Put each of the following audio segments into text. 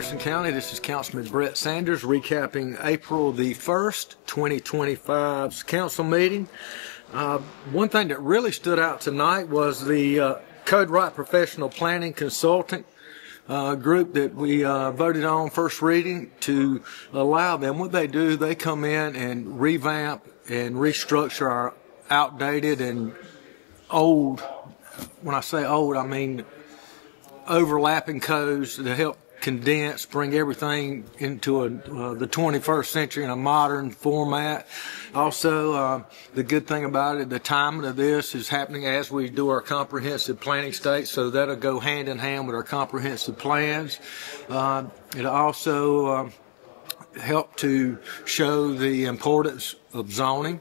Anderson County. This is Councilman Brett Sanders recapping April the 1st, 2025's council meeting. One thing that really stood out tonight was the Code Wright Professional Planning Consultant group that we voted on first reading to allow them. What they do, they come in and revamp and restructure our outdated and old, when I say old, I mean overlapping codes to help condense, bring everything into the 21st century in a modern format. Also, the good thing about it, the timing of this is happening as we do our comprehensive planning state, so that'll go hand in hand with our comprehensive plans. It also help to show the importance of zoning,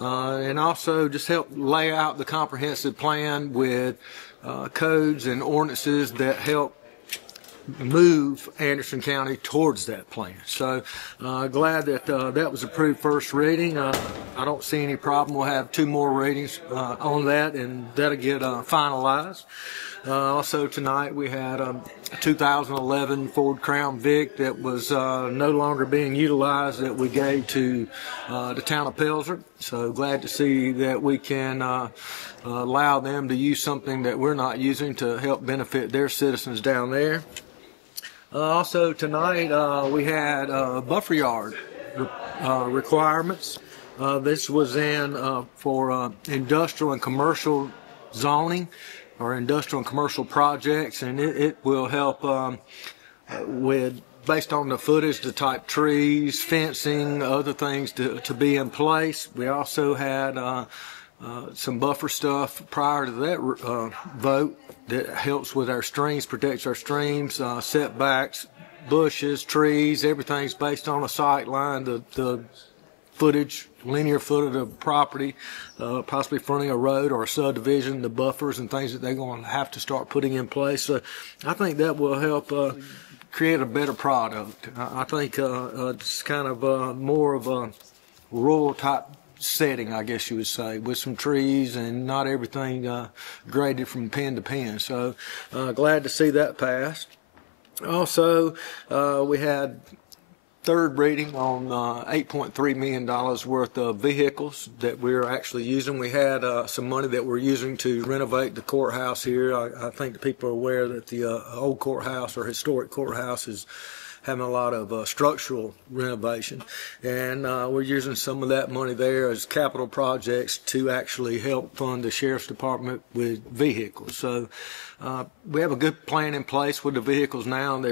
and also just help lay out the comprehensive plan with codes and ordinances that help move Anderson County towards that plan. So glad that that was approved first reading. I don't see any problem. We'll have 2 more readings on that, and that'll get finalized. Also tonight we had a 2011 Ford Crown Vic that was no longer being utilized, that we gave to the town of Pelzer. So glad to see that we can allow them to use something that we're not using to help benefit their citizens down there. Also tonight we had buffer yard requirements. This was in for industrial and commercial zoning, or industrial and commercial projects, and it will help with, based on the footage, the type trees, fencing, other things to be in place. We also had some buffer stuff prior to that vote that helps with our streams, protects our streams, setbacks, bushes, trees, everything's based on a sight line, the footage, linear foot of the property, possibly fronting a road or a subdivision, the buffers and things that they're going to have to start putting in place. So I think that will help create a better product. I think it's kind of more of a rural type setting, I guess you would say, with some trees and not everything graded from pen to pen. So glad to see that passed. Also, we had third reading on $8.3 million worth of vehicles that we're actually using. We had some money that we're using to renovate the courthouse here. I think the people are aware that the old courthouse, or historic courthouse, is having a lot of structural renovation, and we're using some of that money there as capital projects to actually help fund the sheriff's department with vehicles. So we have a good plan in place with the vehicles now.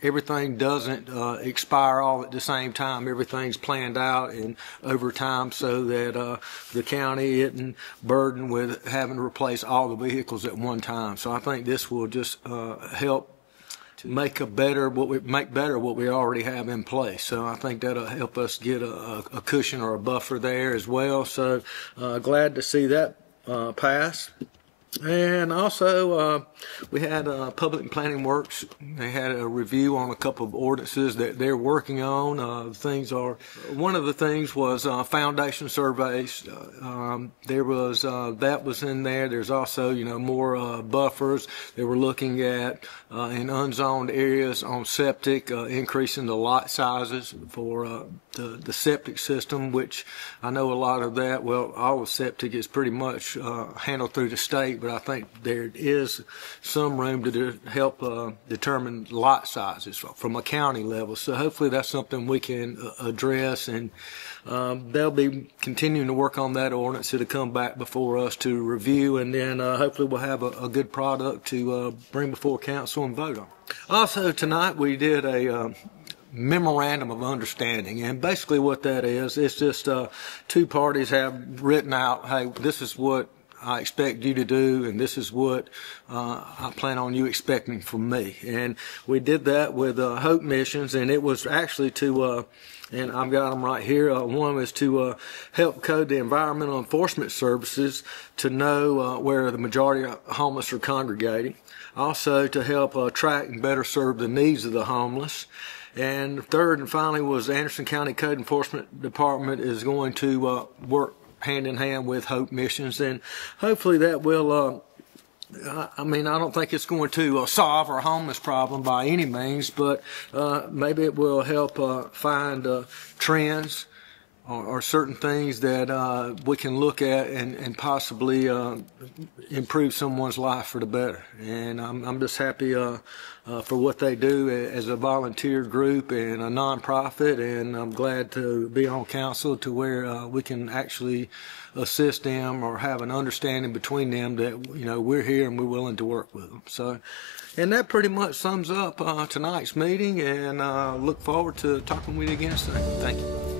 Everything doesn't expire all at the same time. Everything's planned out and over time, so that the county isn't burdened with having to replace all the vehicles at one time. So I think this will just help to make better what we already have in place. So I think that'll help us get a cushion or a buffer there as well. So glad to see that pass. And also we had Public Planning Works. They had a review on a couple of ordinances that they're working on. One of the things was foundation surveys. There was that was in there. There's also, more buffers. They were looking at in unzoned areas on septic, increasing the lot sizes for the septic system, which I know a lot of that, well, all of septic is pretty much handled through the state, but I think there is some room to help determine lot sizes from a county level. So hopefully that's something we can address, and they'll be continuing to work on that ordinance to come back before us to review, and then hopefully we'll have a good product to bring before council and vote on. Also tonight we did a memorandum of understanding, and basically what that is, it's just 2 parties have written out, hey, this is what I expect you to do, and this is what I plan on you expecting from me. And we did that with Hope Missions, and it was actually to and I've got them right here. One was to help code the environmental enforcement services to know where the majority of homeless are congregating. Also to help track and better serve the needs of the homeless. And third and finally was Anderson County Code Enforcement Department is going to work hand in hand with Hope Missions, and hopefully that will I mean, I don't think it's going to solve our homeless problem by any means, but maybe it will help find trends or certain things that we can look at and possibly improve someone's life for the better. And I'm just happy for what they do as a volunteer group and a nonprofit, and I'm glad to be on council to where we can actually assist them or have an understanding between them that, you know, we're here and we're willing to work with them. So, and that pretty much sums up tonight's meeting, and look forward to talking with you again soon. Thank you.